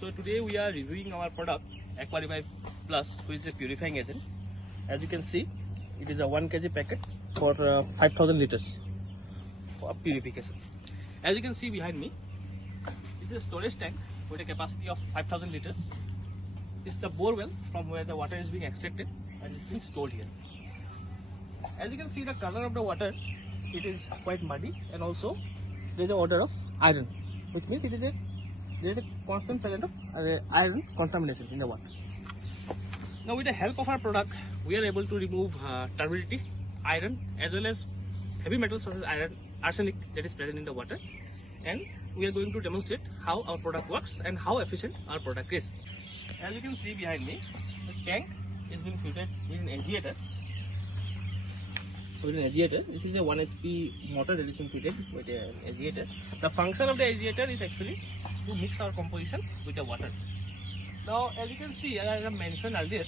So today we are reviewing our product Aqua Revive Plus, which is a purifying agent. As you can see, it is a 1 kg packet for 5000 liters of purification. As you can see behind me, it is a storage tank with a capacity of 5000 liters. It's the bore well from where the water is being extracted and it's being stored here. As you can see, the color of the water, it is quite muddy, and also there is an odor of iron, which means there is a constant presence of iron contamination in the water. Now with the help of our product, we are able to remove turbidity, iron, as well as heavy metals such as iron, arsenic that is present in the water, and we are going to demonstrate how our product works and how efficient our product is. As you can see behind me, the tank is being fitted with an agitator. This is a 1 HP motor that is being fitted with an agitator. The function of the agitator is actually to mix our composition with the water. Now, as you can see, as I mentioned earlier,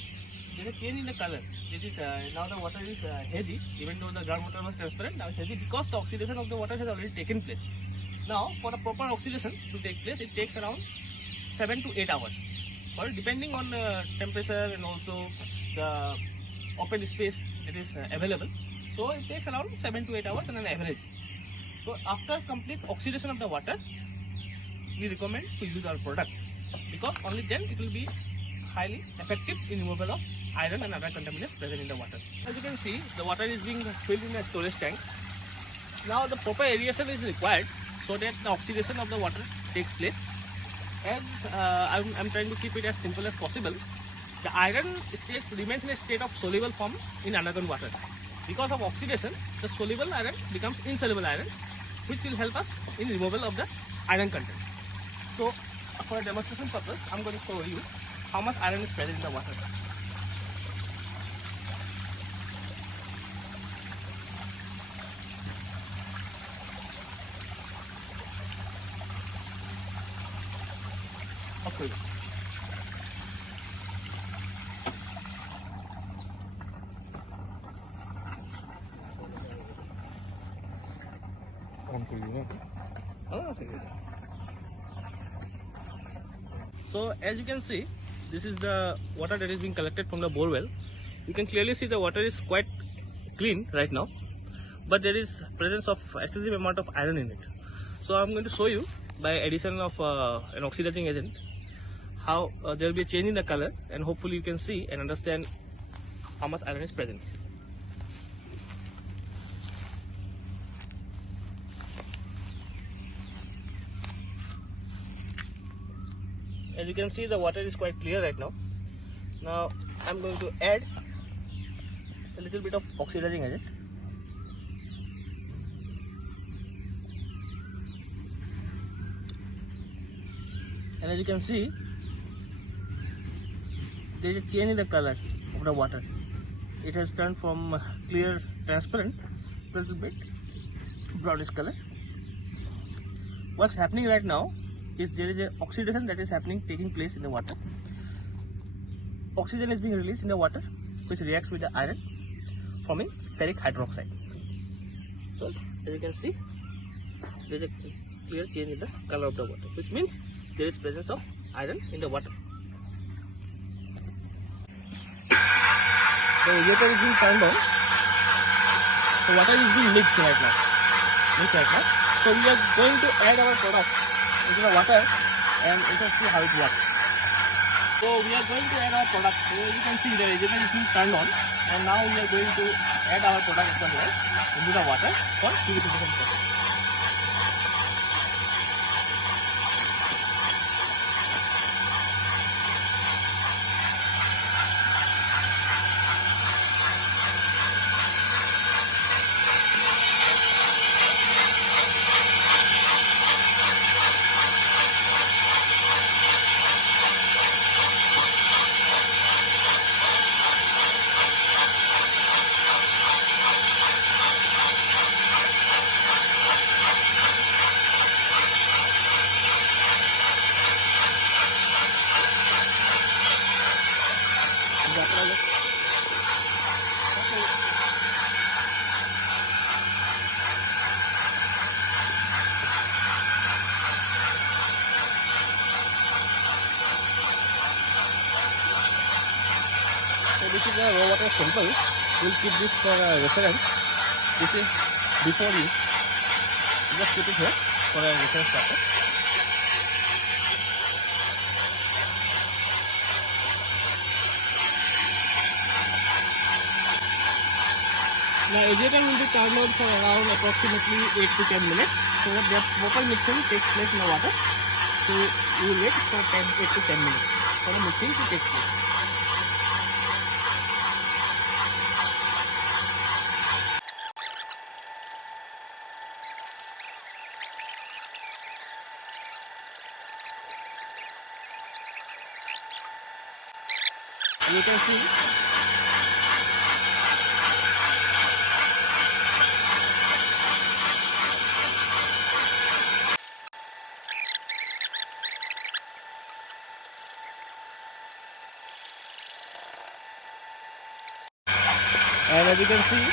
there is a change in the color. This is now the water is hazy, even though the groundwater was transparent. Now it's hazy because the oxidation of the water has already taken place. Now, for the proper oxidation to take place, it takes around 7 to 8 hours. Or depending on the temperature and also the open space that is available. So it takes around 7 to 8 hours on an average. So after complete oxidation of the water, we recommend to use our product, because only then it will be highly effective in removal of iron and other contaminants present in the water. As you can see, the water is being filled in a storage tank. Now the proper aeration is required so that the oxidation of the water takes place. As I'm trying to keep it as simple as possible, the iron remains in a state of soluble form in underground water. Because of oxidation, the soluble iron becomes insoluble iron, which will help us in removal of the iron content. So, for a demonstration purpose, I'm going to show you how much iron is present in the water. Okay. So as you can see, this is the water that is being collected from the bore well. You can clearly see the water is quite clean right now, but there is presence of excessive amount of iron in it. So I'm going to show you by addition of an oxidizing agent how there will be a change in the color, and hopefully you can see and understand how much iron is present. As you can see, the water is quite clear right now. Now I'm going to add a little bit of oxidizing agent. And as you can see, there is a change in the color of the water. It has turned from clear transparent to a little bit brownish color. What's happening right now is there is an oxidation that is taking place in the water. Oxygen is being released in the water, which reacts with the iron, forming ferric hydroxide. So as you can see, there is a clear change in the color of the water, which means there is presence of iron in the water. The agitator is being turned on. The water is being mixed right now. So we are going to add our product into the water and let us see how it works. So we are going to add our product. So as you can see, the agitator is being turned on, and now we are going to add our product into the water for purification process. this is a raw water sample. We'll keep this for reference. This is before use. Just keep it here for a reference purpose. The aerator will be turned on for around approximately 8 to 10 minutes so that the proper mixing takes place in the water. So you will wait for 8 to 10 minutes for the mixing to take place. You can see and as you can see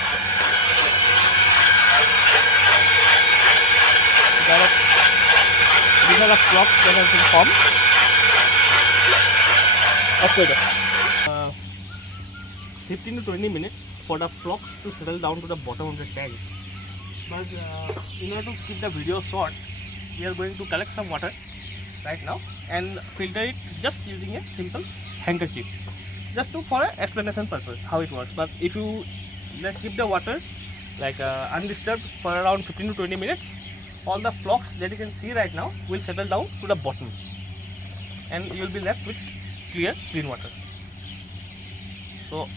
these are the flocks that have been formed. After that 15 to 20 minutes for the flocks to settle down to the bottom of the tank. But in order to keep the video short, we are going to collect some water right now and filter it just using a simple handkerchief, just for an explanation purpose how it works. But if you keep the water like undisturbed for around 15 to 20 minutes, all the flocks that you can see right now will settle down to the bottom and you will be left with clean water. So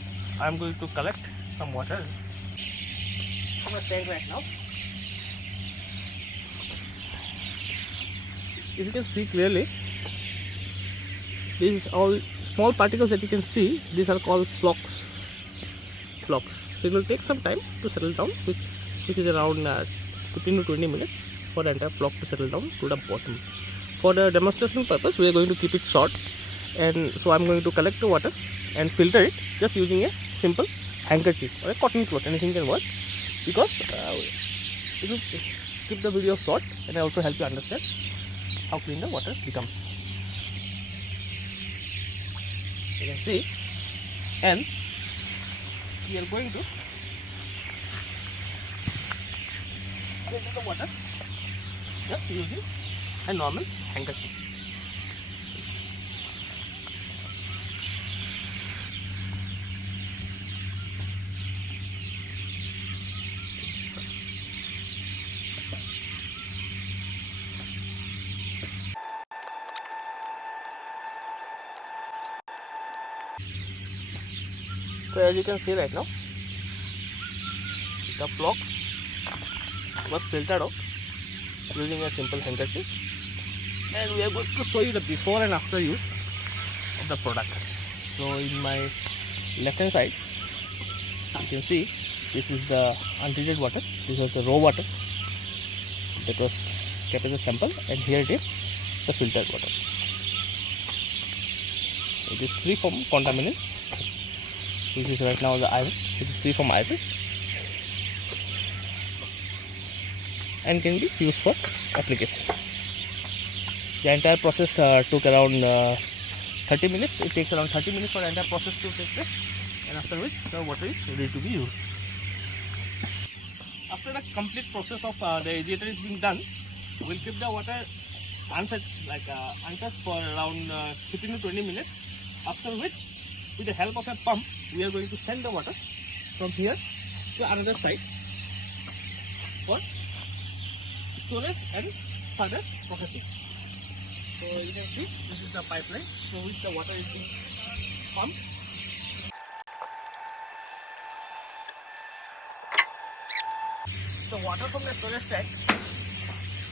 I am going to collect some water from the tank right now. If you can see clearly, these all small particles that you can see, these are called flocks. So it will take some time to settle down, which is around 15 to 20 minutes for the entire flock to settle down to the bottom. For the demonstration purpose, we are going to keep it short, and so I am going to collect the water and filter it just using a simple handkerchief or a cotton cloth. Anything can work, because it will keep the video short and also help you understand how clean the water becomes. You can see, and we are going to filter the water just using a normal handkerchief. So as you can see right now, the flock was filtered out using a simple handkerchief, and we are going to show you the before and after use of the product. So in my left hand side, you can see this is the untreated water. This was the raw water that was kept as a sample, and here it is, the filtered water. It is free from contaminants. This is right now the iron, which is free from iron, and can be used for application. The entire process took around 30 minutes. It takes around 30 minutes for the entire process to take place, and after which the water is ready to be used. After the complete process of the aerator is being done, we'll keep the water untouched for around 15 to 20 minutes, after which, with the help of a pump, we are going to send the water from here to another site for storage and further processing. So you can see this is the pipeline through which the water is being pumped. The water from the storage tank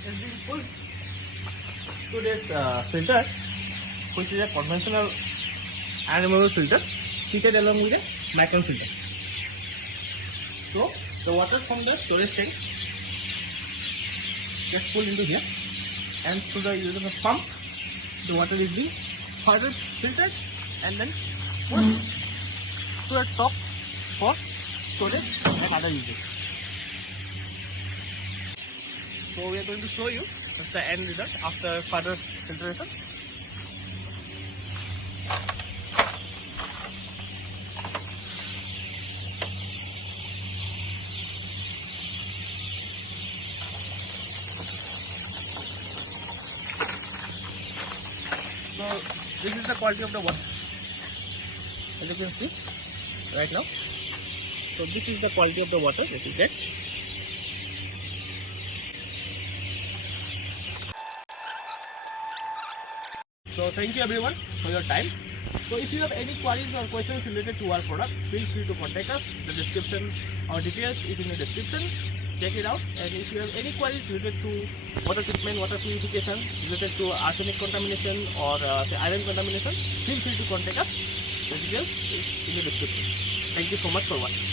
is being pushed to this filter, which is a conventional animal filter fitted along with a micron filter. So the water from the storage tanks gets pulled into here, and through the use of a pump, the water is being further filtered and then pushed to the top for storage and other uses. So we are going to show you the end result after further filtration. This is the quality of the water, as you can see right now. So this is the quality of the water that you get. So thank you everyone for your time. So if you have any queries or questions related to our product, feel free to contact us. The description or details is in the description. Check it out. And if you have any queries related to water treatment, water purification, related to arsenic contamination or say iron contamination, feel free to contact us. The details is in the description. Thank you so much for watching.